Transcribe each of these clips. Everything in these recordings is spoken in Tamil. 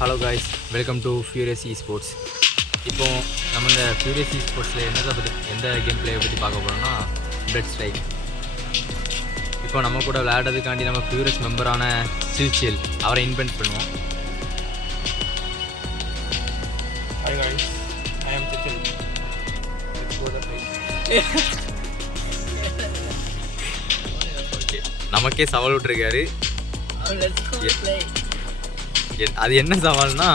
Hello guys, welcome to furious eSports. இப்போது நம்ம இந்த ஃபியூரியஸ் eSportsல எந்த கேம் பிளேயை பற்றி பார்க்க போகிறோம்னா பிளட் ஸ்ட்ரைக். இப்போ நம்ம கூட விளையாடுறதுக்காண்டி நம்ம ஃபியூரியஸ் மெம்பரான சில்சில் அவரை இன்வைட் பண்ணுவோம். Hi guys, I am Chichil. Let's go the fight. Okay, நமக்கே சவால் விட்டுருக்காரு. அது என்ன சவால்னா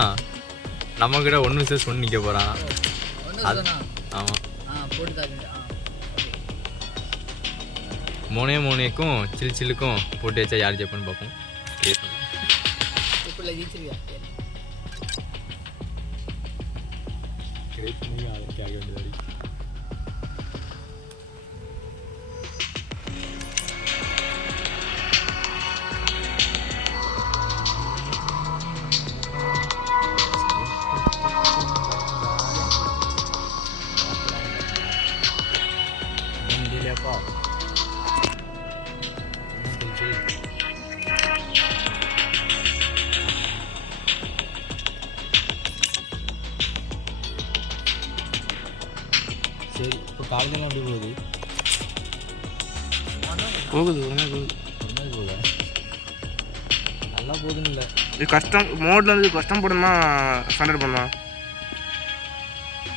நம்ம கிட்ட 1 நிற்க போகிறான். ஆமாம், மோனேக்கும் சில்லுக்கும் போட்டு வச்சா யார் ஜெயிப்பான்னு பார்ப்போம். சரி, இப்போ காலையிலாம் எப்படி போகுது நல்லா போகுதுன்னு இல்லை, இது கஷ்டம் மோட்ல வந்து கஷ்டம் போடணுமா ஸ்டாண்டர்ட் பண்ணலாம்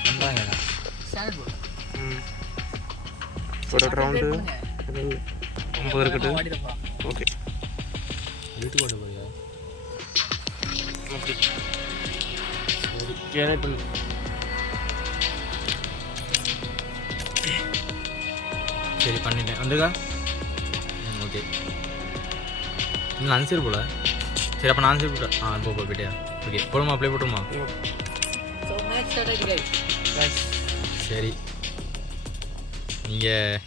பண்ணுறாங்க. ஒரு ரவுண்டு 9 இருக்கட்டு. ஓகே, வீட்டுக்கு ஓட்ட போறியா? கேரட் பண்ணு. சரி, பண்ணிட்டேன். வந்துருக்கா? ஓகே, இன்னும் அன்சர் போல. சரி, அப்போ நான் ஆன்சர் போட்டேன். போயிட்டியா? ஓகே, போடுமா? அப்ளை போட்டுருமா? சரி, நீங்கள்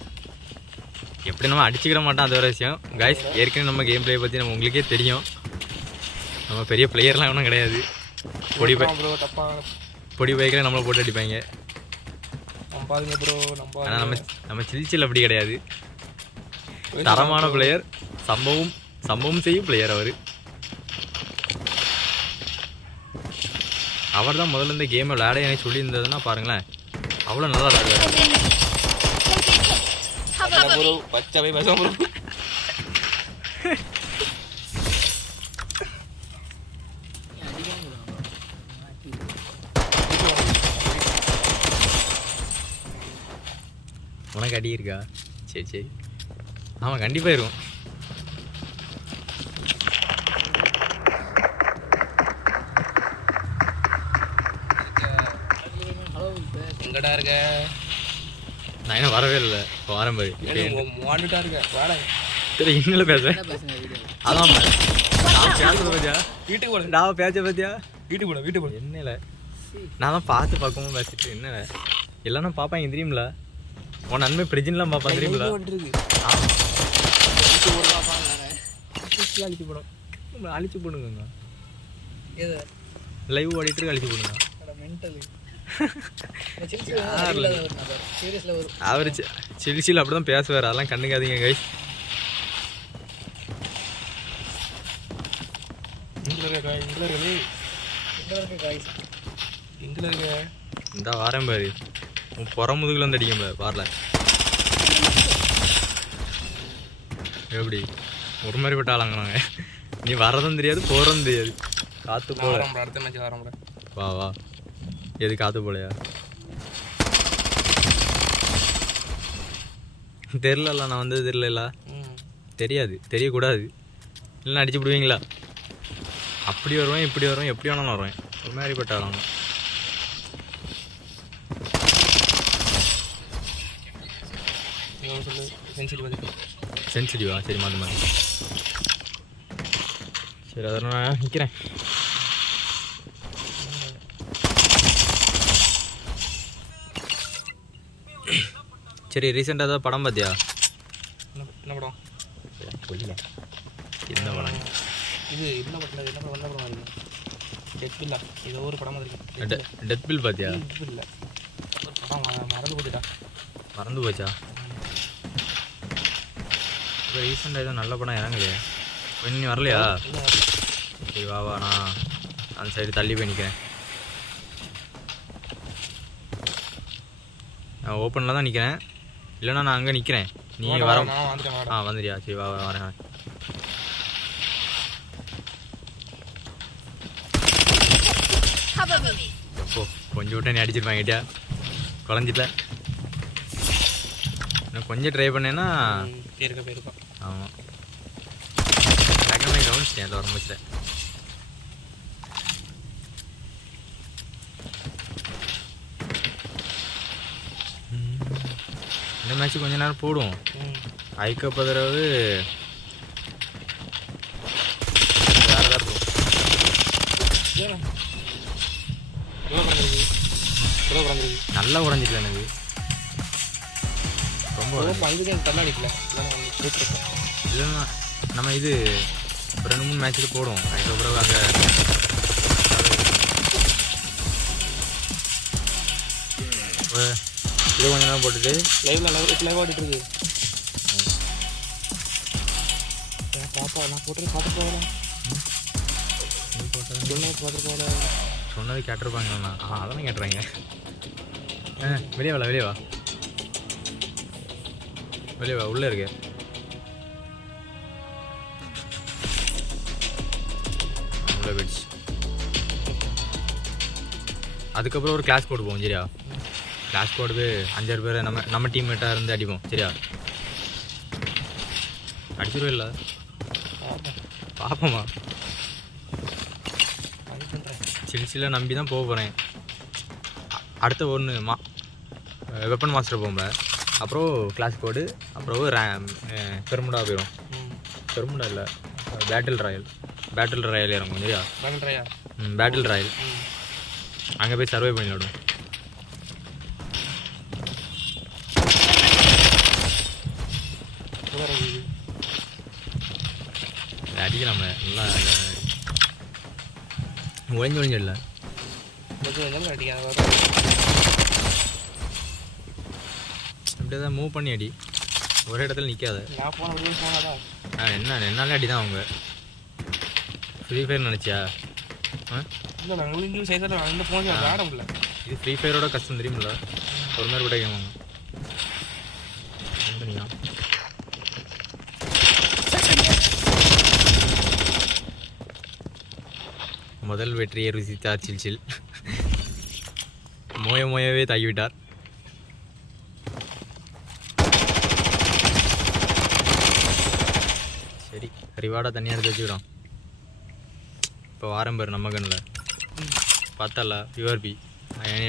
எப்படி நம்ம அடிச்சுக்கிட மாட்டோம், அது ஒரு விஷயம். காய்ஸ், ஏற்கனவே நம்ம கேம் பிளே பற்றி நம்ம உங்களுக்கே தெரியும். நம்ம பெரிய பிளேயர்லாம் ஒன்றும் கிடையாது. பொடி பைக்கில் நம்மளை போட்டு அடிப்பாங்க. ஆனால் நம்ம சில்சில் அப்படி கிடையாது. தரமான பிளேயர், சம்பவம் செய்யும் பிளேயர். அவர் தான் முதல்ல இந்த கேமை விளையாட எனக்கு சொல்லியிருந்ததுன்னா பாருங்களேன், அவ்வளோ நல்லா விளையாடுவார். உனக்கு அடி இருக்கா? சரி, ஆமாம், கண்டிப்பாக இருக்கும். எங்கடா இருக்க? நான் என்ன வரவே இல்லை, இப்போ வரேன் பாரு. வாண்டுட்டா இருக்க, வாடா. சரி, இன்னும் பேசுகிறேன். அதான் நான் பேசுறது பார்த்தியா? வீட்டுக்கு போட, நான் பேச்ச பார்த்தியா? வீட்டுக்கு போட. என்னல நான் தான் பார்க்கவும் பேசிட்டு என்ன எல்லாம் பார்ப்பாங்க தெரியுமில. உன் நன்மை பிரிட்ஜின்லாம் பார்ப்பான் தெரியுமில. அழிச்சு போடுங்க, லைவ் ஓடிட்டு அழிச்சு போடுங்க. அவர் சில்சில் அப்படி தான் பேசுவார், அதெல்லாம் கண்டுக்காதீங்க கைஸ். இந்த வாரம் பாரு, உன் புறமுதுகுல வந்து அடிக்கும் பாருல. எப்படி ஒரு மாதிரி விட்டாளாங்க. நீ வர்றதும் தெரியாது, போறதும் தெரியாது. காத்து போல. அடுத்த மேட்ச் வரேன். வா, எது காத்து போலையா? தெரில, நான் வந்தது தெரில. தெரியாது, தெரியக்கூடாது. இல்லைன்னா அடிச்சு விடுவீங்களா? அப்படி வருவேன், இப்படி வருவேன், எப்படி வேணாலும் வருவேன். ஒரு மாதிரி பட்டாளாங்க. சென்சிட்டிவா? சரி, மாதிரி சரி, அதெல்லாம் நான் நிற்கிறேன். சரி, ரீசெண்டாக ஏதாவது படம் பார்த்தியா? என்ன படம்? புரியல, என்ன படம்? இது என்ன படம் இருக்கு? டெத்பில்லா, ஏதோ ஒரு படம் இருக்கு. டெத்பில் பார்த்தியா? இல்லை, படம் மறந்து போச்சா? இப்போ ரீசெண்டாக ஏதோ நல்ல படம் இறங்கலையே. இன்னும் வரலையா? சரி, வா நான் அந்த சைடு தள்ளி போய் நிற்கிறேன். நான் ஓப்பனில் தான் நிற்கிறேன். இல்லைன்னா நான் அங்கே நிற்கிறேன். நீ வர வந்துடுறியா? சரி வரேன். எப்போ கொஞ்சம் விட்டு நீ அடிச்சிருப்பாங்கிட்டியா? குழஞ்சிட்டல. நான் கொஞ்சம் ட்ரை பண்ணேன்னா போயிருக்கோம். ஆமாம் டக்குனு கவனிச்சிட்டேன். அதில் வர முடிச்சிட்டேன். இந்த மேட்ச்சு கொஞ்ச நேரம் போடுவோம். ஐக்கப் தடவை வேறு ஏதாவது போகும். நல்லா உடஞ்சிக்கல எனக்கு. ரொம்ப இல்லைன்னா நம்ம இது ஒரு 2-3 மேட்ச்சுக்கு போடுவோம். அதுக்கப்புறம் அங்கே இது கொஞ்ச நேரம் போட்டுட்டு லைவ் ஆடிட்டு இருக்கு. பாப்பா நான் போட்டு பார்த்து போகலாம். பார்த்து போகல சொன்னது கேட்டிருப்பாங்கண்ணா. அதெல்லாம் கேட்டுறாங்க. வெளியே வா உள்ளே இருக்கு. உள்ளே போயிடுச்சு. அதுக்கப்புறம் ஒரு கிளாஸ் கோடு போவோம். சரியா? கிளாஸ் கோடு 5-6 பேர் நம்ம டீம்மேட்டாக இருந்து அடிப்போம். சரியா? அடிச்சிருவே இல்லை பார்ப்போமா? சில்ல நம்பி தான் போக போகிறேன். அடுத்த ஒன்று வெப்பன் மாஸ்டர் போகும்போது அப்புறம் கிளாஸ் கோடு அப்புறம் பெருமுடா போயிடும். பெருமுடா இல்லை பேட்டில் ராயல் இறங்கும். சரியா? பேட்டில் ராயல் அங்கே போய் சர்வை பண்ணி விடும். அடிக்கலாம நல்லா ஒழிஞ்சு இல்லை. அப்படியே தான் மூவ் பண்ணி அடி. ஒரே இடத்துல நிற்காத. என்னாலே அடி தான் அவங்க. ஃப்ரீ ஃபயர் நினச்சியா? இது ஃப்ரீ ஃபயரோட கஷ்டம் தெரியுமில்ல. ஒரு மாதிரி கூட கேட்பாங்க. முதல் வெற்றியை ருசித்தார் சில். மோயவே தாக்கிவிட்டார். சரி ரிவார்டாக தனியாக எடுத்து வச்சுக்கிறோம். இப்போ வாரம் பேர் நம்ம கண்ணில் பார்த்தல யுவர்பி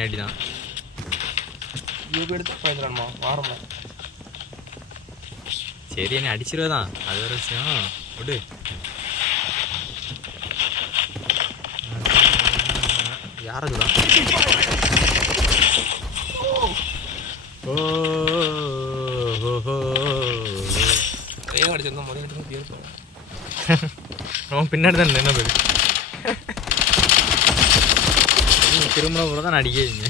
அடி தான் எடுத்து வாரமா. சரி என்ன அடிச்சிருவதான். அது ஒரு விஷயம் விடு. யாரதுதான்? அவன் பின்னாடி தான் என்ன போய் திரும்ப கூட தான் அடிக்கீங்க.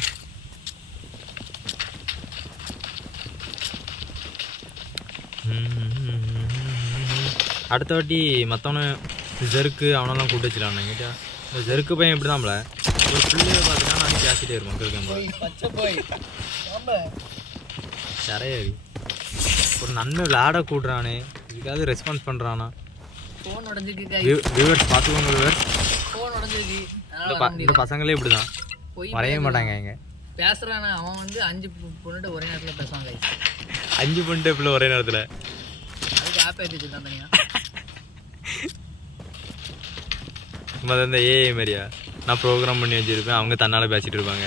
அடுத்த வாட்டி மற்றவனு ஜெருக்கு அவனெல்லாம் கூட்டு வச்சுலான்னு கேட்டா. இந்த ஜெருக்கு பையன் இப்படி தான்ல ஒரு பிள்ளைய பார்த்துட்டா நான் பேசிட்டே இருப்போம். சரையாரி ஒரு நன்மை விளையாட கூடுறானே. இதுக்காவது ரெஸ்பான்ஸ் பண்ணுறானா? வியூவர்ஸ் பார்த்துக்கோங்க. வியூவர்ஸ் இந்த பசங்களே இப்படி தான் வரைய மாட்டாங்க. இங்கே பேசுறானா அவன் வந்து 5 பொண்ணுட்டு ஒரே நேரத்தில் பேசுவாங்க. 5 பொண்ணு எப்படி ஒரே நேரத்தில்? அதுக்கு ஆப் ஏற்றி வச்சுருக்கான் தனியாக. இந்த ஏஐ மாதிரியா நான் ப்ரோக்ராம் பண்ணி வச்சுருப்பேன். அவங்க தன்னால் பேசிகிட்டு இருப்பாங்க.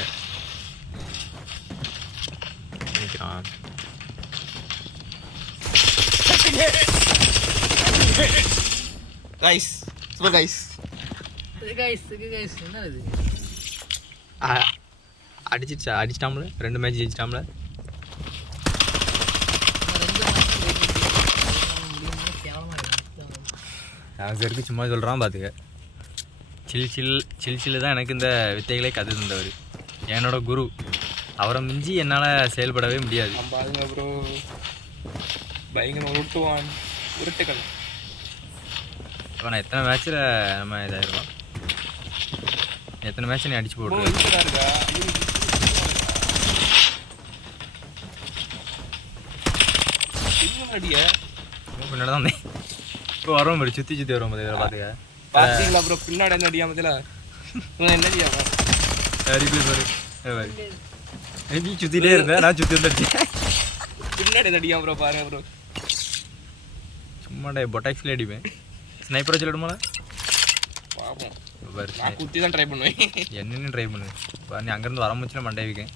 அடிச்சிட்டாம்ல 2 மேட்ச் ஜெயிச்சிட்டாம்ல. சருக்கு சும்மா சொல்கிறான் பார்த்துக்க. சில் தான் எனக்கு இந்த வித்தைகளே கற்று தந்தவர். என்னோட குரு. அவரை மிஞ்சி என்னால் செயல்படவே முடியாது. இப்போ நான் எத்தனை மேட்ச்சில் நம்ம இதாகிருக்கோம். எத்தனை மேட்ச் நீ அடிச்சு ப்ரோ போட்டு இங்கே இருக்கா அடிய பின்னாடி தான் வந்தேன். இப்போ வரோம் பாரு, சுற்றி சுற்றி வரும் போது இதில் பார்த்துக்க. பார்த்தீங்களா ப்ரோ பின்னாடி என்ன அடியா முதல்ல என்ன அடியா ரிப்ளை பாரு. நீ சுற்றிட்டே இருந்தேன், நான் சுற்றி வந்துடுச்சேன். பின்னாடி என்ன அடியா ப்ரோ பாருங்க ப்ரோ. சும்மாடா பொட்டாக்ஸ்லேயே அடிப்பேன். ஸ்னைப்பரை சொல்லிடுமாடா பாப்போம். பாரு, நான் குத்தி தான் ட்ரை பண்ணுவேன். என்னன்னு ட்ரை பண்ணு பாரு. நீ அங்கேருந்து வர முச்சுன்னா மண்டே வைக்கேன்.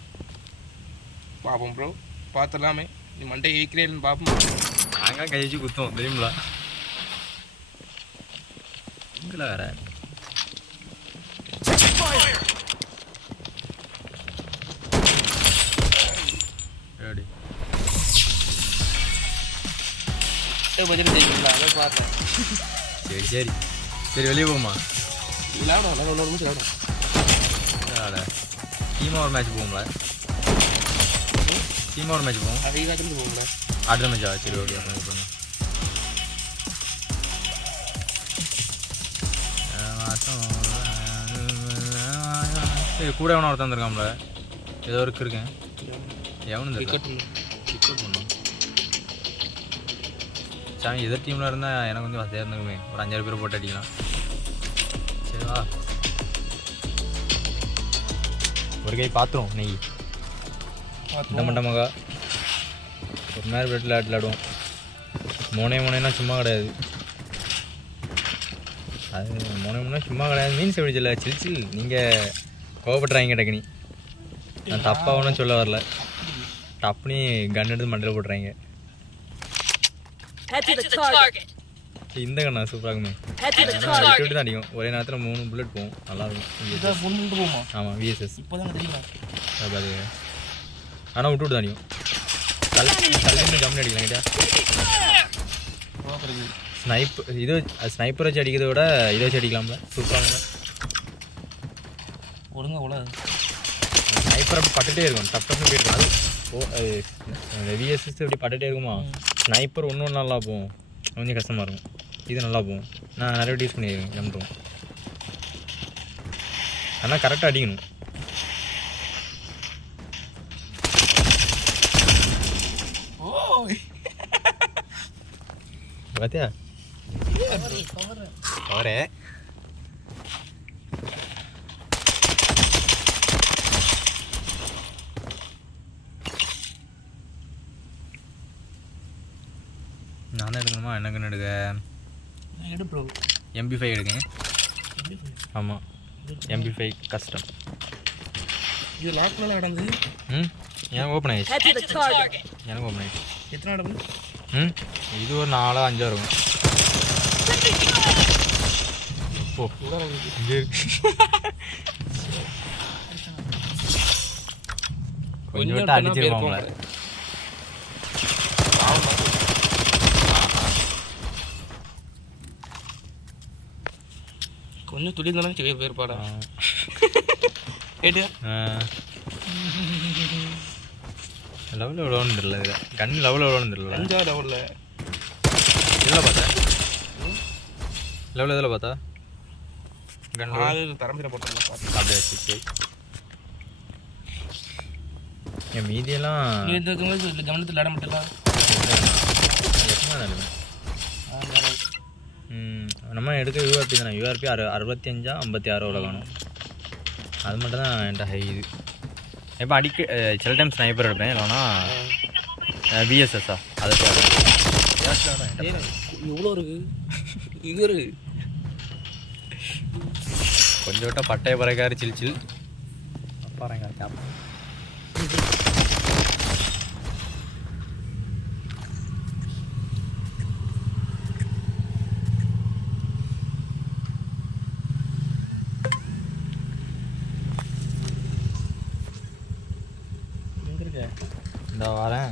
பாப்போம் ப்ரோ பார்த்துடலாமே. நீ மண்டை வைக்கிறேன்னு பார்ப்போம். நாங்கள் கை வச்சு குத்தோம் தெரியுங்களா? எங்களை வேற எப்படி பட்ஜெட் ஜெயிக்கிறீங்களா அதை பார்த்தேன். சரி சரி சரி வெளியே போகுமா? விளையாடும் இன்னொரு நிமிஷம் விளையாடும். டீமாக ஒரு மேட்ச் போகும்ல? டீமாக ஒரு மேட்ச் போகும். அதே காய்ச்சல் போகும்ல. அடுத்த மேட்சா? சரி ஓகே அப்போ பண்ணு. சரி கூட எவனா ஒருத்தன் வந்துருக்காம்ல, ஏதோ இருக்கு இருக்கேன். எவனு டிக்கெட் டிக்கெட் பண்ணும் சாமி. எதிர் டீமில் இருந்தால் எனக்கு வந்து வசதியாக இருந்துக்குமே. ஒரு 5-6 பேர் போட்டு அடிக்கலாம். சரிவா? ஒரு கை பாத்திரம் நெய் இந்த மண்டமகா ஒரு நேரம் வீட்டில் விளையாடுவோம். மோனேனா சும்மா கிடையாது. அது மோனே சும்மா கிடையாது. மீன்ஸ் எப்படி சொல்ல, சில் நீங்கள் கோவப்படுறாங்க டக்குனி. நான் தப்பாக ஒன்றும் சொல்ல வரல. டப்புனி கன் எடுத்து மண்டையில் போட்டுறாங்க. இந்த கண்ணா சூப்பராக இருக்குமே. விட்டு தான் அடிக்கும். ஒரே நேரத்தில் 3 புல்லட் போகும். நல்லாயிருக்கும். ஆமாம் விஎஸ்எஸ் இப்போ தான் தெரியுமா? அது ஆனால் விட்டு தான் அடிக்கும். தலைன்னு கம்மி அடிக்கலாம் கிட்டா. இது ஸ்னைப்பர் வச்சு அடிக்கிறத விட இதை வச்சு அடிக்கலாம்ல, சூப்பராக ஒழுங்கா உள்ள ஸ்னைப்பர் அப்படி பட்டுகிட்டே இருக்கும். டப்புன்னு போயிருக்கும். அது விஎஸ்எஸ் இப்படி பட்டுகிட்டே இருக்குமா. ஸ்னைப்பர் ஒன்று நல்லா போகும், கொஞ்சம் கஷ்டமாக இருக்கும். இது நல்லா போகும். நான் நிறைய யூஸ் பண்ணியிருக்கேன் ஜம்ப்டும். ஆனால் கரெக்டாக அடிக்கணும். பார்த்தியா அவரே நான் எடுக்கணுமா? என்னக்குன்னு எடுக்க MP5 எடுக்கங்க. ஆமாம் MP5 கஸ்டம். இது லாக்ல நடந்து எனக்கு ஓப்பன் ஆயிடுச்சு. எனக்கு ஓப்பன் ஆயிடுச்சு. எத்தனை நடந்து? இது ஒரு 4-5 இருக்கும். கொஞ்சம் விட்டு அடிச்சிருவாங்கள. கொஞ்சம் துளி இருந்தாலும் செய்ய பேர்பாடா. ஏடியா லெவலில் எவ்வளோன்னு தெரியல. இது கன் லெவலில் எவ்வளோன்னு தெரியல. 5ஆவது லெவலில் இதில் பார்த்தா லெவலில் இதில் பார்த்தா கன் தரம்பிட போட்டோம். அப்படியே சரி. என் மீதியெல்லாம் இந்த கவனத்தில் விளையாட மாட்டேலாம். நம்ம எடுக்க URP தானே. URP 65 56 எவ்வளோ காணும். அது மட்டும் தான் என்கிட்ட ஹை. இது இப்போ அடிக்க சில டைம் ஸ்னைப்பர் எடுப்பேன், இல்லைனா VSS அதை எவ்வளோ இருக்குது இது இருக்குது. கொஞ்சம் விட்டால் பட்டைய பறக்காரு சில் பாருங்க. இந்த வரேன்.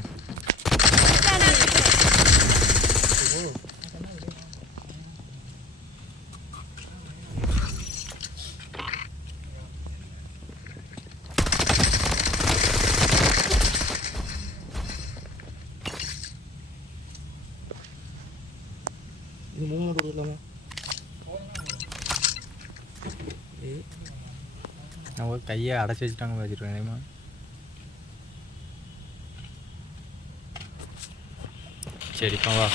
இது 3 இல்லாமல் நான் ஒரு கையை அடைச்சி வச்சுட்டாங்க வச்சுருக்கேன் தெரியுமா. சரி இப்போ வா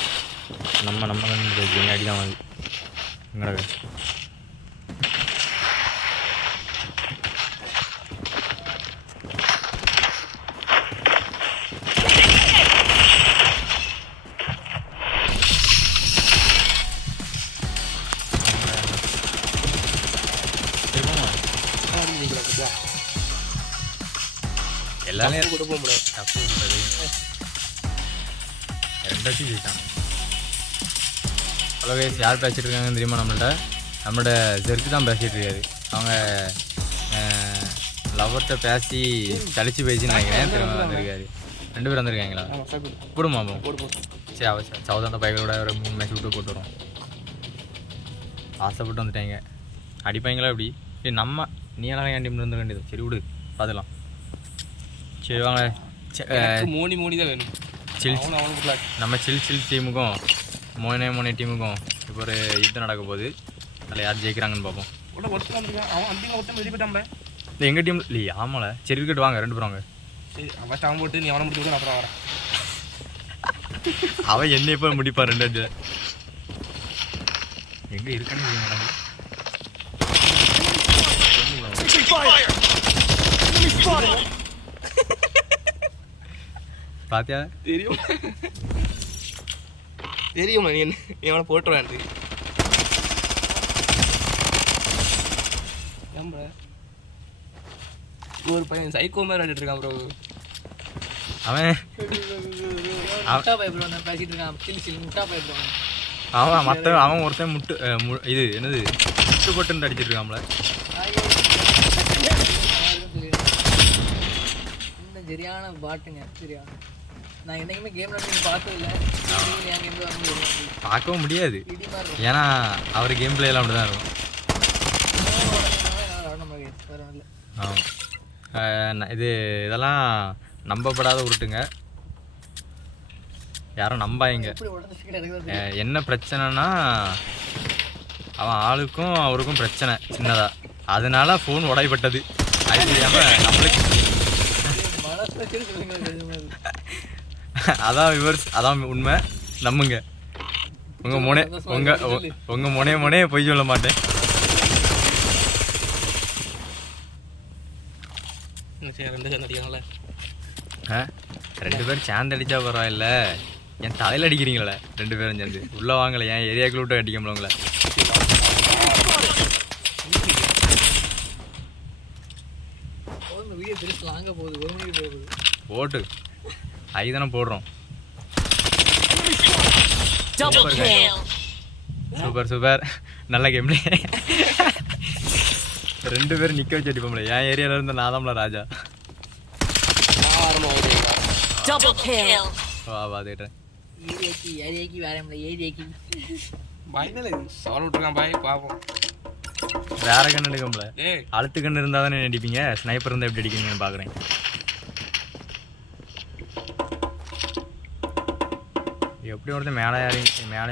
நம்ம அடி தான் வாங்கி எங்கடா எல்லாமே கூட போக முடியாது. தப்பு ரெண்டாச்சும் ஜெயிட்டான். ஹலோ கைஸ், யார் பேசிகிட்டு இருக்காங்கன்னு தெரியுமா? நம்மளோட ஜெர்க்கு தான் பேசிகிட்டு இருக்காரு. அவங்க லவர்கிட்ட பேசி கழிச்சு பேசின்னு நினைக்கிறேன். திரும்ப வந்திருக்காரு. 2 பேர் வந்திருக்காங்களா? போடுமா சரி அவசரம் சவுதாந்த பைகளோட ஒரு 3 மேட்ச் விட்டு போட்டு வரோம். ஆசைப்பட்டு வந்துட்டாங்க. அடிப்பாங்களா அப்படி? சரி நம்ம நீ எல்லாம் என் டீம்ல இருந்துட வேண்டியது. சரி விடு பார்த்துக்கலாம். சரி வாங்க. மோனி தான் வேணும். நம்ம சில் டீமுக்கும் மோனே டீமுக்கும் இப்போ ஒரு யுத்தம் நடக்க போகுது. அதில் யார் ஜெயிக்கிறாங்கன்னு பார்ப்போம். எங்கள் டீம் இல்லையா? ஆமால. சரி இருக்கட்டு வாங்க 2 பேரும் வாங்க. சரி ஃபஸ்ட் அவன் போட்டு நீ அவனை முடிச்சு விட்டு அப்புறம் வரேன். அவன் என்னை எப்போ முடிப்பான் 2 எங்கே இருக்கான்னு தெரிய மாட்டாங்க. பாத்தியா? தெரியும் நீ அவனை போட்டுருவேன். ஒரு பையன் சைக்கோ மாதிரி ஆடிட்டு இருக்கான் ப்ரோ. அவன் முட்டா பைப்ல வந்து பேசிட்டு இருக்கான். சில்லி முட்டா பைப்ல அவன் ஒருத்தன் இது என்னது முட்டு போட்டு அடிச்சிட்டு இருக்கான்ல. சரியான பாட்டுங்க. சரியா, நான் என்னைக்குமே கேம் பார்த்தது இல்லை. என் கேம் பார்க்கவும் முடியாது. ஏன்னா அவர் கேம் பிளே எல்லாம் அப்படிதான் இருக்கும். இதெல்லாம் நம்பப்படாத உருட்டுங்க. யாரும் நம்பாங்க. என்ன பிரச்சனைனா அவன் ஆளுக்கும் அவருக்கும் பிரச்சனை சின்னதா, அதனால ஃபோன் உடைப்பட்டது. அது தெரியாமல் நம்மளுக்கு அதான் விவர்ஸ், அதான் உண்மை. நம்புங்க. உங்க முனையே பொய் சொல்ல மாட்டேன். ரெண்டு பேரும் சேர்ந்து அடிச்சா பரவாயில்ல, என் தலையில் அடிக்கிறீங்களே 2 பேரும் சேர்ந்து. உள்ள வாங்கல, என் ஏரியாக்குள்ள விட்டு அடிக்க முடியல. போட்டு ஐதானே போடுறோம். சூப்பர் நல்ல கேம். 2 பேரும் நிக்க வச்சு அடிப்போம்ல. என் ஏரியால இருந்து நான் தான்ல ராஜா. வா பாத்துட்டேன். வேற கண்ணு எடுக்கல, அழுத்து கண்ணு இருந்தா தானே அடிப்பீங்க. ஸ்னைப்பர் இருந்தா எப்படி அடிக்கிறீங்கன்னு பாக்குறேன். எப்படி ஒருத்தன் மேலே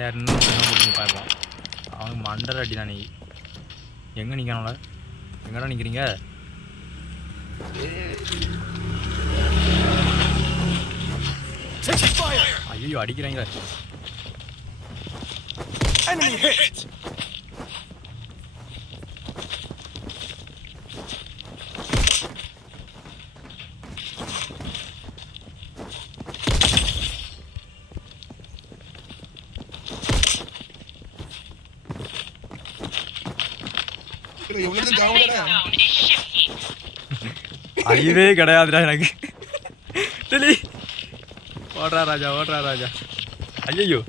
யாருன்னு பார்ப்போம். அவனுக்கு மண்டர் அடி தான். நீ எங்கே நிற்கணும்ல? எங்கடா நிற்கிறீங்க? ஐயோ அடிக்கிறாங்களே. அறிவே கிடையாதுடா எனக்கு. ஓடுறா ராஜா. ஐயோ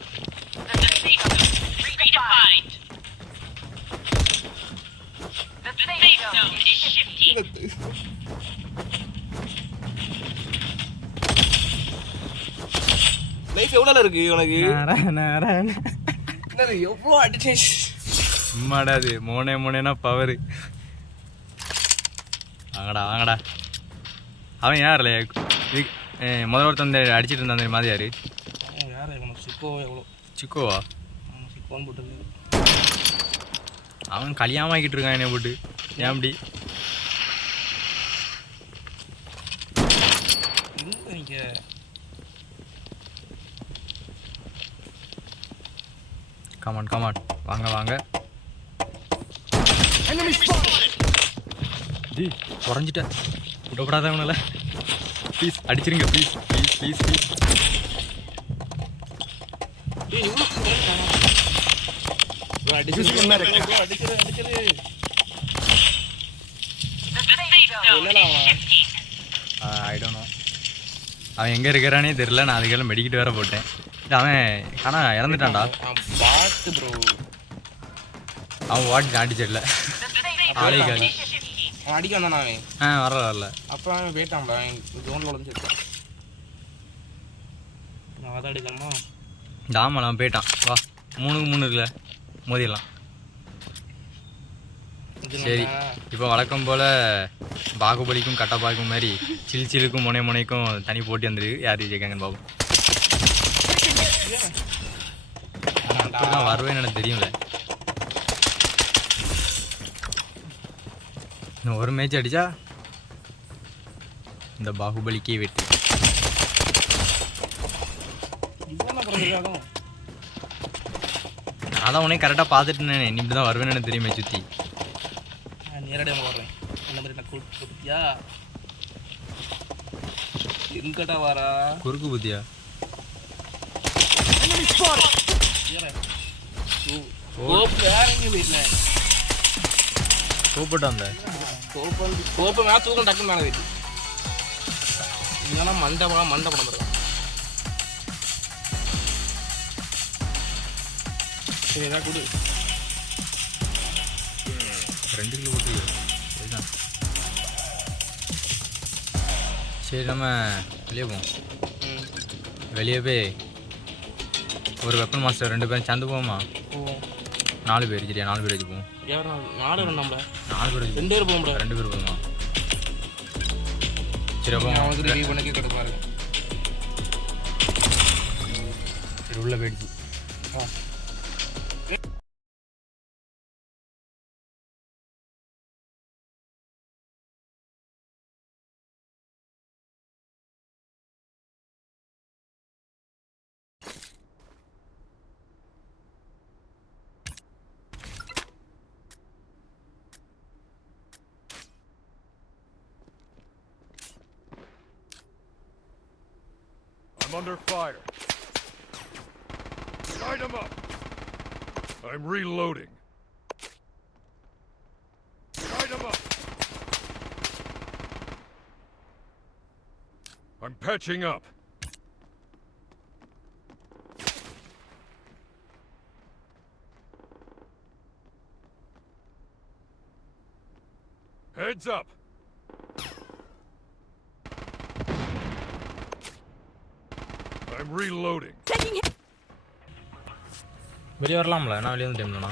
லைஃப் எவ்வளோ இருக்கு உனக்கு? எவ்வளோ அடிச்சு சும்மாடாது. மோனேனா பவரு. வாங்கடா. அவன் யார் இல்லையா முதல் ஒருத்தன் அடிச்சிட்டு இருந்தான் அந்த மாதிரி? யாரு? சிக்கோவா? அவன் கல்யாணம் ஆகிட்டு இருக்கான் என்னை போட்டு. ஏன் அப்படி? எங்கே நீங்கள் கமான் கமான் வாங்க வாங்க. ஜி குறைஞ்சிட்டேன், விடப்படாதவனால ப்ளீஸ் அடிச்சிருங்க please please please please. I don't know அவன் எங்கே இருக்கிறானே தெரியல. நான் அதுக்கெல்லாம் மெடிக்கிட்டு வேற போட்டேன். அவன் ஆனால் இறந்துட்டான்டா. பாட்டு ப்ரோ அவன் வாட்டி அடிச்சிடல ஆளே காலி. அவன் அடிக்க வந்தானா அவன்? வரல. அப்போ அவன் போயிட்டான்டா, ஜோனில் உடஞ்சிருக்கான். நான் அதை அடிக்கலாமா? டாமல் அவன் போயிட்டான். வா 3-3 இருக்குல்ல, மோதிடலாம். சரி இப்போ வழக்கம் போல் பாகுபலிக்கும் கட்டப்பாய்க்கும் மாதிரி சில் சிலுக்கும் முனைக்கும் தனி போட்டி வந்துருக்கு. யார் ஜெயிக்காங்கன்னு பாபு. அப்படிதான் வருவேன்னு எனக்கு தெரியும்ல. இன்னும் ஒரு மேட்ச் அடித்தா இந்த பாகுபலிக்கே வெட்டி. நான் தான் உனே கரெக்டாக பார்த்துட்டு நீ இப்படி தான் வருவேன்னு எனக்கு தெரியுமே சுற்றி. நேரடியாக வர்றேன் அந்த மாதிரி நான் கொடுத்தியா எங்கடா வாரா குறுக்கு புத்தியா? கூப்பிட்டு அந்த கோப்பை மேலே தூக்கம் டக்குன்னு மேலே வைத்து இல்லைன்னா மண்டை படம் இருக்கும். சரி எதாவது கொடு. 2 கிலோ போட்டு சரிதான். சரி நம்ம வெளியே போவோம். வெளியே போய் ஒரு வெப்பன் மாஸ்டர் 2 பேரும் சேர்ந்து போவோமா? 4 பேர் சரியா? 4 பேர் வச்சு போவோம். 4 பேர் 4 பேர் 2 பேர் போக முடியாது. 2 பேர் போதுமா? சரி அப்போ வந்து ரிவ்யூ பண்ணக்கே கிடப்பாரு. சரி உள்ள போயிடுச்சு. I'm under fire. Light him up. I'm reloading. Light him up. I'm patching up. Heads up. I'm reloading. வெளியே வரலாம்ல? நான் வெளியே வந்து டைம்லண்ணா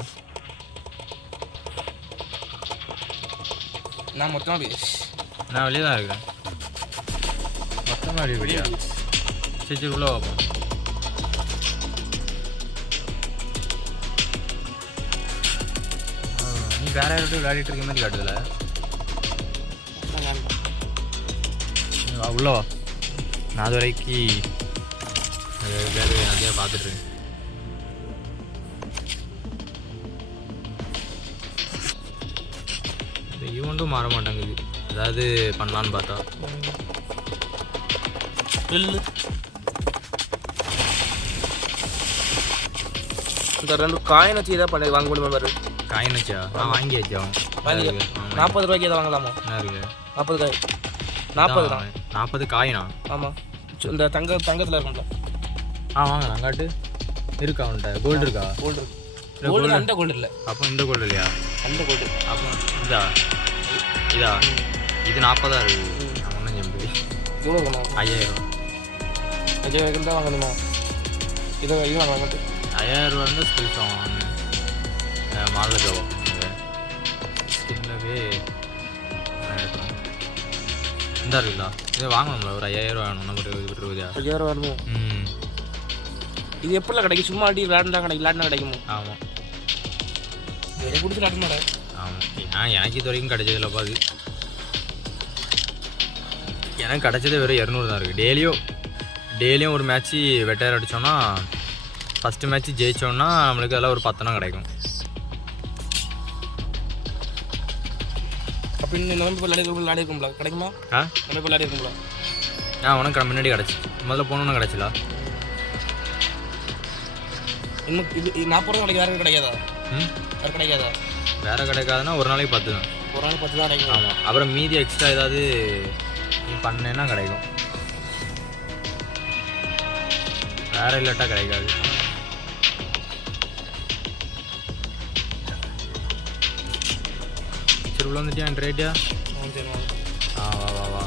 நான் மொத்தமாக போய் நான் வெளியே தான் இருக்கிறேன். மொத்தமாக வெளியே வெளியா? சரி சரி உள்ளே பார்ப்போம். நீ வேற யார்கிட்ட விளையாடிட்டு இருக்க மாதிரி காட்டுதில்ல? உள்ள வா. நான் அது வரைக்கும் நிறையா பார்த்துட்ருக்கேன். இந்த ஈவெண்ட்டும் மாற மாட்டேங்குது. ஏதாவது பண்ணலான்னு பார்த்தா இந்த 2 காயின் வச்சு எதாவது பண்ணி வாங்க முடியுமா பாரு. காயின் வச்சா? நான் வாங்கியாச்சா? 40 ரூபாய்க்கு எதாவது வாங்கலாமா? என்ன இருக்கு? 40 காய். 40 தான். 40 காயினா? ஆமாம். இந்த தங்கத்தில் இருக்கும்ல. வாங்க நாங்காட்டு இருக்கா அவன்கிட்ட? கோல்டு இருக்கா? கோல்டு இருக்கு. கோல்டு அந்த கோல்டு இல்லை. அப்போ இந்த கோல்டு இல்லையா? அந்த கோல்டு. அப்போ இதா இது 40 இருக்குது. நான் ஒன்றும் செம்பு எவ்வளோ இருக்கணும்? 5000. 5000 தான் வாங்கணுமா? இது வாங்க 5000 ரூபா இருந்தால் ஸ்கில்ஸ் வாங்கணும். மாடல் ஜாவா ஸ்கின்னவே எடுக்கணும். இந்த இருக்குல்ல இதை வாங்கணும்ல. ஒரு 5000 வேணும். நம்ம 20 ரூபாயா? 5000 வரணும். இது எப்படிலாம் கிடைக்கும்? சும்மா அடி விளையாண்டா விளையாடினா கிடைக்குமோ? ஆமாம். எனக்கு பிடிச்சி விளையாட. ஆமாம். எனக்கு இது வரைக்கும் கிடைச்சதில்லப்பா. அது எனக்கு கிடச்சதே வெறும் 200 தான் இருக்குது. டெய்லியும் ஒரு மேட்ச்சு வெட்டையர் அடித்தோன்னா ஃபஸ்ட்டு மேட்ச்சு ஜெயித்தோன்னா நம்மளுக்கு அதெல்லாம் ஒரு 10 கிடைக்கும். அப்போ இன்னும் நம்ம இப்போ விளையாடி இருக்கும்ல கிடைக்குமா? நம்ம இப்போ விளையாடி இருக்கும்ல? உனக்கு முன்னாடி கிடச்சி முதல்ல போகணுன்னு கிடச்சில. இன்னும் இது 40 கிடைக்கும். வேறு கிடைக்காதா? வேறு கிடைக்காதா? வேறு கிடைக்காதுன்னா ஒரு நாளைக்கு 10 தான். ஒரு நாளைக்கு 10 தான் கிடைக்கும். ஆமாம், அப்புறம் மீதி எக்ஸ்ட்ரா ஏதாவது நீ பண்ணேன்னா கிடைக்கும், வேறு இல்லாட்டா கிடைக்காது. சரி உள்ள வந்துட்டியா ரேட்டியா? வா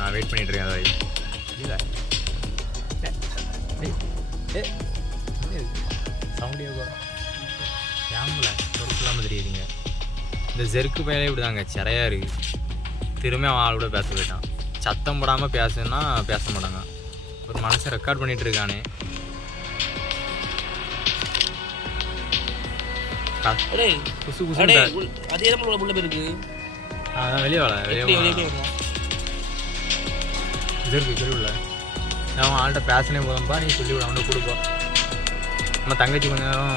நான் வெயிட் பண்ணிட்டுருக்கேன். அதை இல்லை சவுண்டே கேம்பில் பொறுப்புலாமல் தெரியுதுங்க. இந்த ஜெருக்கு பையிலே இப்படி தாங்க சிறையாக இருக்குது. திரும்ப அவன் ஆள் கூட பேச போயிட்டான். சத்தம் போடாமல் பேசுன்னா பேச மாட்டாங்க. ஒரு மனுஷன் ரெக்கார்ட் பண்ணிகிட்டு இருக்கானே. குசு குசு அதே உள்ள போயிருக்கு. அதான் வெளியே ஜெருக்கு தெருவில் அவன் ஆள்கிட்ட பேசனே போதும்பா, நீ சொல்லி விட அவனை கொடுப்பா. நம்ம தங்கச்சி கொஞ்ச நேரம்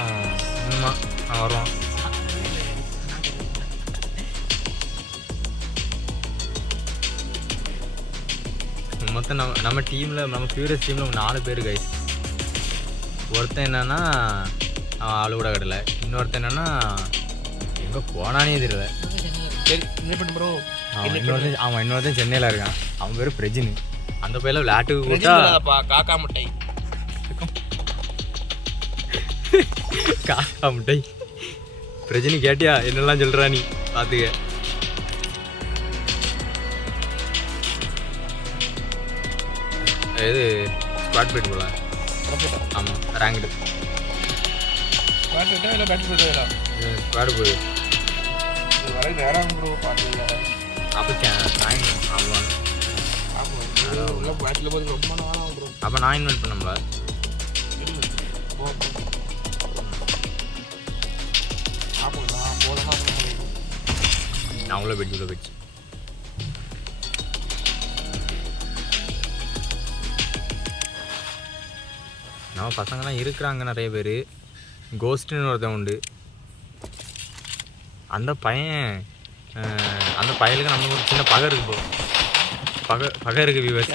இன்னுமா அவன் வருவான். மொத்தம் நம்ம டீமில் நம்ம ஃபியூரியஸ் டீமில் 4 பேர் கைஸ். ஒருத்தன் என்னன்னா அவன் ஆளு கூட கிடல, இன்னொருத்தன் என்னன்னா எங்கே போனானே தெரியல. ப்ரோ இன்னொருத்தன் சென்னையில் இருக்கான். அவன் பேர் பிரஜினு. அந்த பையில விளையாட்டுக்கு கூட்டா காக்கா முட்டை காக்கா முட்டை. பிரஜினி கேட்டியா என்னெல்லாம் சொல்கிறா நீ பார்த்துக்க. இது ஸ்குவாட் போயிட்டு போகலாம். ஆமாம் ரேங்க்டு ஸ்குவாடு போகுது. அப்போ ஆமாம் அப்போ நான் இன்வைட் பண்ணல. நான் உள்ள போயிடுச்சு. நம்ம பசங்கள்லாம் இருக்கிறாங்க நிறைய பேர். கோஸ்ட்டுன்னு ஒருத்தன் உண்டு. அந்த பையலுக்கு நம்மளுக்கு ஒரு சின்ன பகை இருக்கு ப்ரோ. பகை இருக்கு வியூவர்ஸ்.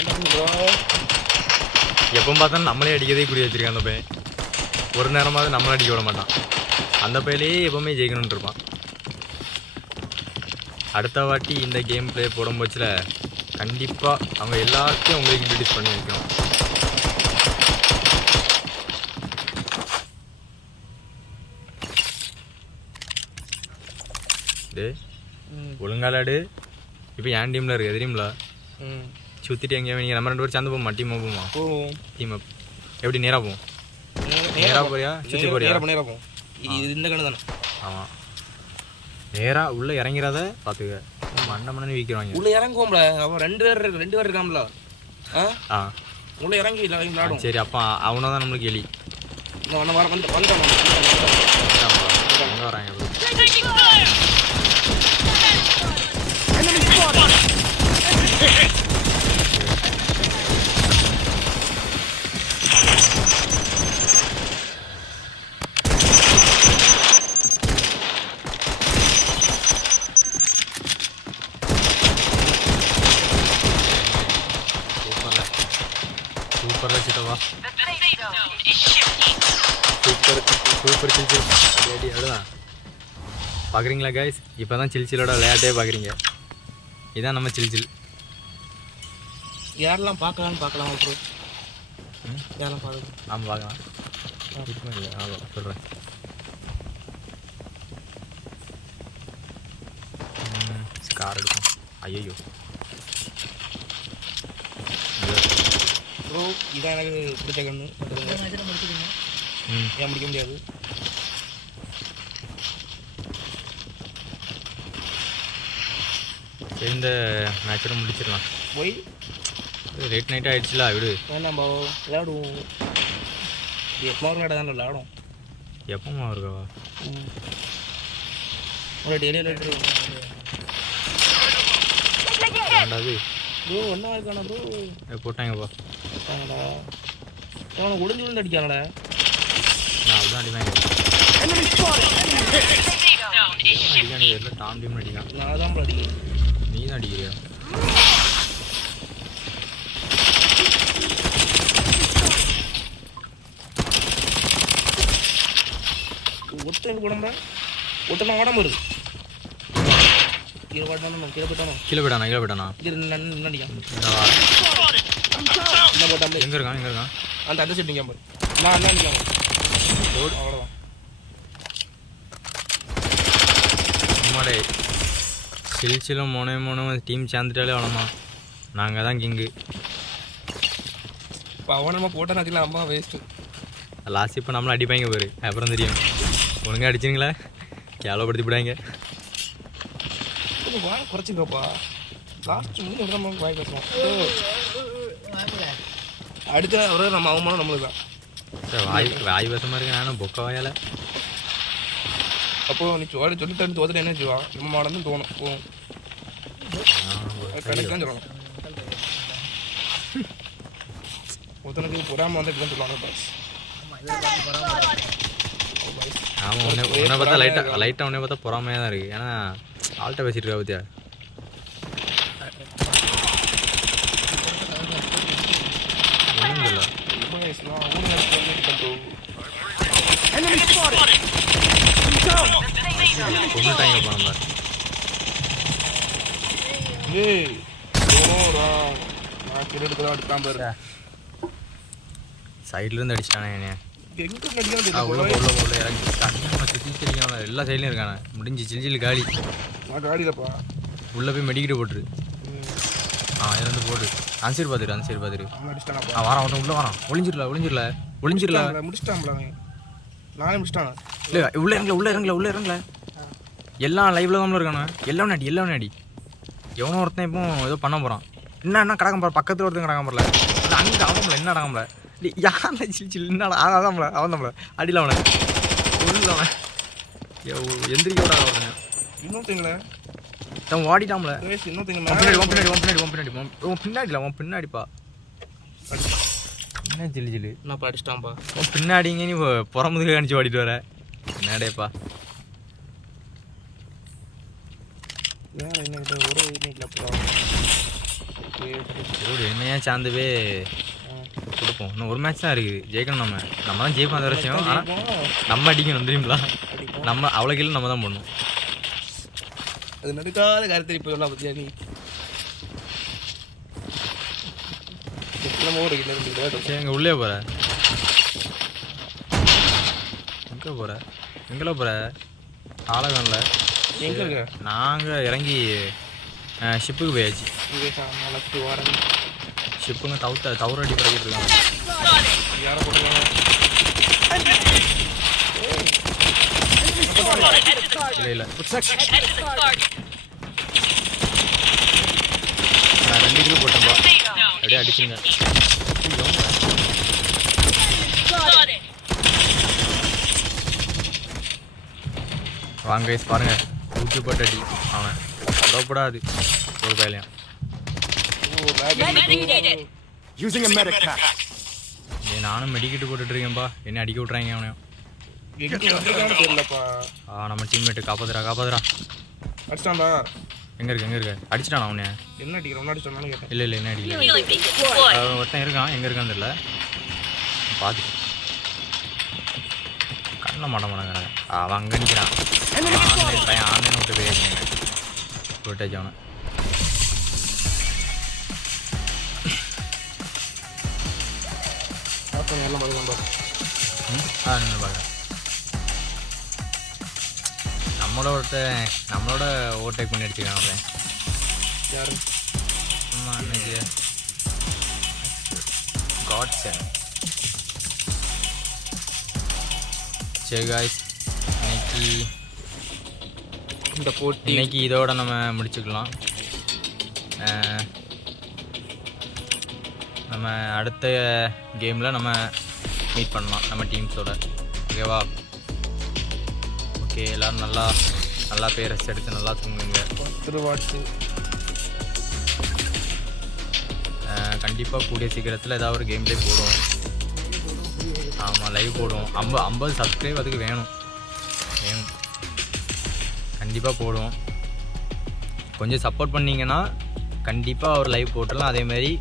எப்போ பார்த்தாலும் நம்மளே அடிக்கதே புரிய வச்சிருக்கான் அந்த பையன். ஒரு நேரமாவது நம்மளை அடிக்க விட மாட்டான். அந்த பையலே எப்போவுமே ஜெயிக்கணும்னு இருப்பான். அடுத்த வாட்டி இந்த கேம் பிளே போடும் போச்சில் கண்டிப்பாக அவங்க எல்லாத்தையும் உங்களுக்கு இன்ட்ரடியூஸ் பண்ணி வைக்கணும். ஒழுங்காலாடு. இப்போ என் டீமில் இருக்குது தெரியுங்களா? சுற்றிட்டு எங்கேயா நீங்கள் நம்ம 2 பேரும் சேர்ந்து போமா? டீம் அப் எப்படி நேராக போவோம்? நேராக போறியா சுற்றி போறியா? இந்த கண்ணு தானே. ஆமாம் நேராக உள்ளே இறங்கிறாத பார்த்துக்க. மண்ணை வீக்கிறாங்க. உள்ளே இறங்குவோம்ல. அவன் 2 பேர் இருக்கான்ல. உள்ளே இறங்கி விளாடும். சரி அப்போ அவனை தான் நம்மளுக்கு எலி வராங்க. சூப்பராக சிட்டவா சூப்பர் சில்சில் அடி அதுதான் பார்க்குறீங்களா கைஸ்? இப்போ தான் சில்சிலோட விளையாட்டே பார்க்குறீங்க. இதான் நம்ம சில்சில். யாரெல்லாம் பார்க்கலாம் ப்ரோ? யாரெல்லாம் பார்க்கலாம்? ஆமாம் பார்க்கலாம். இல்லை ஆமாம் சொல்கிறேன். ஸ்கார் எடுக்கும். ஐயோ ப்ரோ இதான் எனக்கு பிடிச்ச கண்ணு. ஏன் முடிக்க முடியாது? இந்த மேட்சை முடிச்சிடலாம். போய் லேட் நைட் ஆகிடுச்சுல விடு. வேணாம் பாவோ விளையாடுவோம். எப்போ விளையாடும்? எப்போமா இருக்காவா? ஒரு டெய்லி விளையாடுவோம். வேண்டாது ப்ரோ என்ன இருக்கானா ப்ரோ போட்டாங்கப்பா. அவனை ஒளிஞ்சு விழுந்து அடிக்கானடா. நான் அதுதான் அடிவாங்க அடிக்கானே தெரியல. டாம் டீம் அடிக்கான். நான் தான் ப்ரோ அடிக்கிறேன். நீ தான் அடிக்கிறியா? ஒருத்தன் போடம்பா. ஒருத்தன் ஓடாம இருக்கு. கீழே போட்டானோ கீழே போயிட்டானா நின்று அடிக்கான். எங்கே இருக்கான்? அந்த சைடு நிற்காம நான் அண்ணா நிற்காம அவ்வளோதான். அம்மாடே சில்சிலும் மூணு டீம் சேர்ந்துட்டாலே அவ்வளோமா. நாங்கள் தான் கிங்கு. இப்போ அவனை நம்ம போட்டான்னு வச்சுக்கலாம். அம்மா வேஸ்ட்டு. லாஸ்ட் இப்போ நம்மளை அடிப்பாங்க பாரு. அப்புறம் தெரியும். ஒழுங்காக அடிச்சிங்களா கேவலப்படுத்தி விடாங்க. கொஞ்சம் வாய் குறைச்சிக்கப்பா. லாஸ்ட் முடிஞ்சு நம்ம வாய் பேசுவோம். அடுத்த ஒரு நம்ம அவமானம் நம்மளுக்கு தான். வாய் பேச மாதிரி இருக்கு. நானும் பொக்க வாயால். அப்போது நீ சொல்லிட்டு தோத்துட்டு என்ன செய்வா? நம்ம மாடன்னு தோணும் போகும். கணக்கு தான் சொல்லணும். ஒருத்தனுக்கு பொறாம வந்து இப்படி தான் சொல்லுவாங்க பாஸ். ஆமாம் உன்னை பார்த்தா லைட்டாக உன்னை பார்த்தா பொறாமையாக தான் இருக்குது. ஏன்னா ஆள்கிட்ட பேசிட்டு இருக்கா பத்தியா. ஒன்றும் இல்லை. கொண்டுட்டாங்க நம்ம. சைட்லேருந்து அடிச்சிட்டானே என்னைய. உள்ள இறங்கி சுற்றி எல்லா சைட்லையும் இருக்கானே. முடிஞ்சு சில்லு காலி. உள்ளே போய் மெடிக்கிட்டு போட்டுரு. இருந்து போட்டு அந்த சைடு பார்த்துரு. வரான் ஒருத்தன் உள்ளே வரான். ஒளிஞ்சிடல இல்லை. உள்ள இறங்கல. எல்லாம் லைவ்ல தான் இருக்கானே. எல்லாம் நாடி எவனோ ஒருத்தன் இப்போ ஏதோ பண்ண போகிறான். என்ன கடக்கம் போகிற பக்கத்தில் ஒருத்தன் கடக்கம் போகல. அங்கே அவன் என்ன கடக்கம்ல இல்லை யாரை சில்லு என்னடா அதான்ல அவன் தான்ல அடியில் அவனை உள்ள அவன் எந்திரிக்க விடாத அவனை. இன்னொருத்தங்கள அவன் ஓடிட்டான்ல. பின்னாடிப்பா என்ன சில்லு நான் படிச்சிட்டான்ப்பா. பின்னாடிங்க நீ புறமுதுக்கு அடிச்சு ஓடிட்டு வர என்னடேப்பா. என்னையா சார்ந்தவே கொடுப்போம். இன்னும் ஒரு மேட்ச் தான் இருக்குது. ஜெயிக்கணும். நம்ம தான் ஜெயிப்போம் அந்த விஷயம். ஆனால் நம்ம அடிக்கணும் தெரியுங்களா. நம்ம அவ்வளோ கீழே நம்ம தான் பண்ணணும். அது நடுக்காத கருத்து இப்போ எல்லாம் பற்றியா நீ சரி எங்கே உள்ளே போகிற? எங்கே போகிற ஆளகன்ல எங்கே இருக்க? நாங்கள் இறங்கி ஷிப்புக்கு போயாச்சு. ஷிப்புங்க தவறு அடி பழகிட்டு இருக்காங்க. யாரை போட்டுருக்காங்க? இல்லை நான் 2 கிலோ போட்டேன்ப்பா. அப்படியே அடிச்சுங்க. வாங்க கைஸ் பாருங்க. ஊற்றி போட்டு அடி அவன் விடப்படாது ஒரு பயிலையும். நானும் மெடிக்கிட்டு போட்டுட்ருக்கேன்ப்பா. என்ன அடிக்க விட்றாங்க அவனையும். நம்ம டீம்மேட்டு காப்பாத்துறா. அடிச்சிட்டான்டா. எங்கே இருக்க அடிச்சிட்டானா அவனே? என்ன அடிக்கிற? ஒன்று அடிச்சானு கேட்டேன். இல்லை என்ன அடிக்கல. ஒருத்தன் இருக்கான். எங்கே இருக்கான்னு தெரியல. பார்த்துட்டு கண்ண மாட்டேங்கிறாங்க. அவன் அங்கே நிற்கிறான். ஆன்லைன் விட்டு போயிருக்கீங்க போட்டாச்சு அவனை. நின்று பார்க்குறேன். நம்மளோட ஓவர்டேக் பண்ணி அடிச்சுக்கான் அவன். யாரு? சும்மா இன்னைக்கு காட்சன். சரி காய்ஸ் இன்னைக்கு இதோட நம்ம முடிச்சுக்கலாம். நம்ம அடுத்த கேமில் நம்ம மீட் பண்ணலாம் நம்ம டீம்ஸோட. ஓகேவா? ஓகே எல்லோரும் நல்லா பேர் ரெஸ்ட் எடுத்து நல்லா தூங்குங்க. கண்டிப்பாக கூடிய சீக்கிரத்தில் ஏதாவது ஒரு கேம் ப்ளே போடுவோம். ஆமாம், லைவ் போடுவோம். 50 சப்ஸ்கிரைப் அதுக்கு வேணும். கண்டிப்பாக போடுவோம். கொஞ்சம் சப்போர்ட் பண்ணிங்கன்னா கண்டிப்பாக ஒரு லைவ் போட்டுடலாம். அதேமாதிரி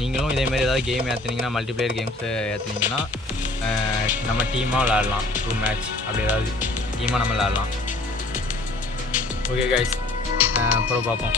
நீங்களும் இதேமாதிரி ஏதாவது கேம் ஏற்றுனீங்கன்னா, மல்டிப்ளேயர் கேம்ஸை ஏற்றுனீங்கன்னா நம்ம டீமாக விளாட்லாம். 2 மேட்ச் அப்படி ஏதாவது டீமாக நம்ம விளாட்லாம். ஓகே கைஸ், அப்புறம் பார்ப்போம்.